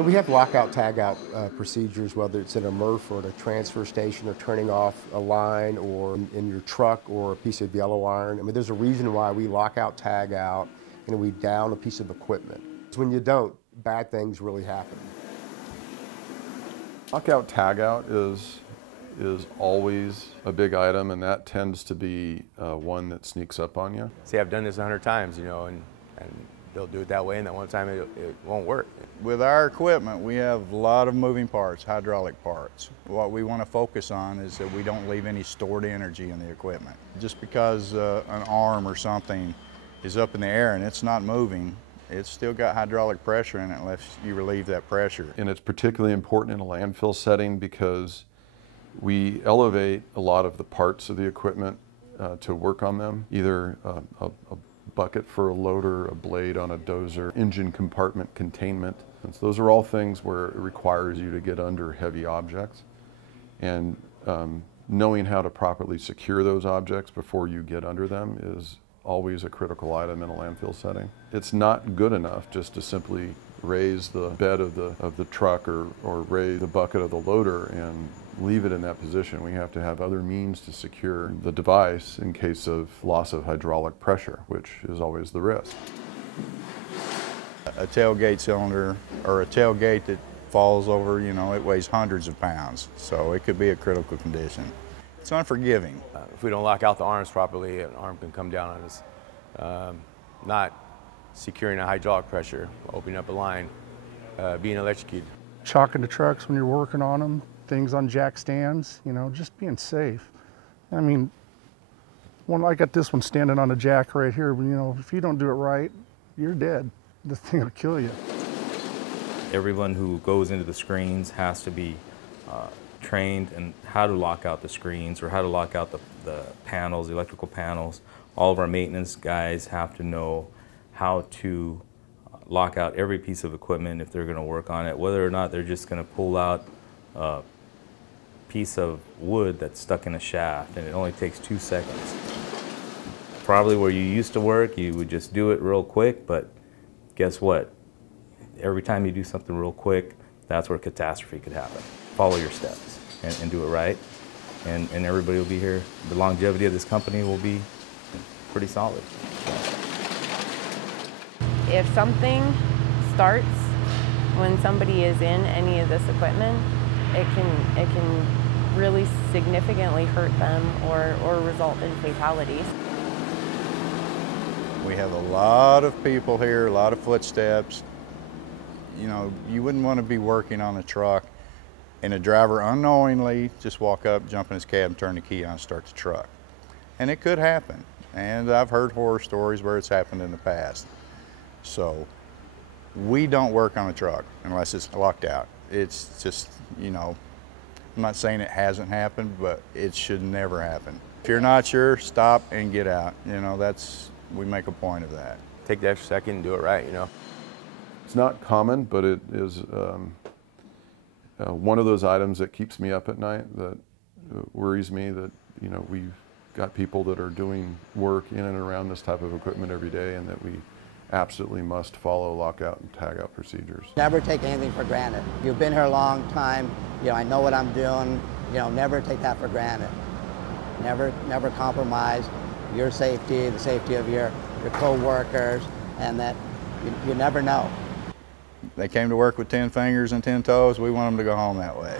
And we have lockout, tagout procedures, whether it's in a MRF or at a transfer station or turning off a line or in your truck or a piece of yellow iron. I mean, there's a reason why we lock out, tag out, and we down a piece of equipment. When you don't, bad things really happen. Lockout, tagout is always a big item, and that tends to be one that sneaks up on you. See, I've done this 100 times, you know, and they'll do it that way, and that one time it won't work. With our equipment, we have a lot of moving parts, hydraulic parts. What we want to focus on is that we don't leave any stored energy in the equipment. Just because an arm or something is up in the air and it's not moving, it's still got hydraulic pressure in it unless you relieve that pressure. And it's particularly important in a landfill setting because we elevate a lot of the parts of the equipment to work on them, either a bucket for a loader, a blade on a dozer, engine compartment containment. And so those are all things where it requires you to get under heavy objects. And knowing how to properly secure those objects before you get under them is always a critical item in a landfill setting. It's not good enough just to simply raise the bed of the truck or raise the bucket of the loader and leave it in that position. We have to have other means to secure the device in case of loss of hydraulic pressure, which is always the risk. A tailgate cylinder or a tailgate that falls over, you know, it weighs hundreds of pounds, so it could be a critical condition. It's unforgiving. If we don't lock out the arms properly, an arm can come down on us. Not securing a hydraulic pressure, opening up a line, being electrocuted. Chalking the trucks when you're working on them, things on jack stands, you know, just being safe. I mean, I got this one standing on a jack right here, but you know, if you don't do it right, you're dead. The thing will kill you. Everyone who goes into the screens has to be trained in how to lock out the screens or how to lock out the panels, the electrical panels. All of our maintenance guys have to know how to lock out every piece of equipment if they're going to work on it, whether or not they're just going to pull out a piece of wood that's stuck in a shaft and it only takes 2 seconds. Probably where you used to work, you would just do it real quick, but guess what? Every time you do something real quick, that's where catastrophe could happen. Follow your steps and do it right, and everybody will be here. The longevity of this company will be pretty solid. If something starts when somebody is in any of this equipment, it can really significantly hurt them or result in fatalities. We have a lot of people here, a lot of footsteps. You know, you wouldn't want to be working on a truck and a driver unknowingly just walk up, jump in his cab, and turn the key on and start the truck. And it could happen. And I've heard horror stories where it's happened in the past. So we don't work on a truck unless it's locked out. It's just, you know, I'm not saying it hasn't happened, but it should never happen. If you're not sure, stop and get out. You know, we make a point of that. Take the extra second and do it right, you know. It's not common, but it is one of those items that keeps me up at night, that worries me, that, you know, we've got people that are doing work in and around this type of equipment every day, and that we absolutely must follow lockout and tagout procedures. Never take anything for granted. You've been here a long time, you know, I know what I'm doing, you know, never take that for granted. Never compromise your safety, the safety of your co-workers, and that you never know. They came to work with 10 fingers and 10 toes, we want them to go home that way.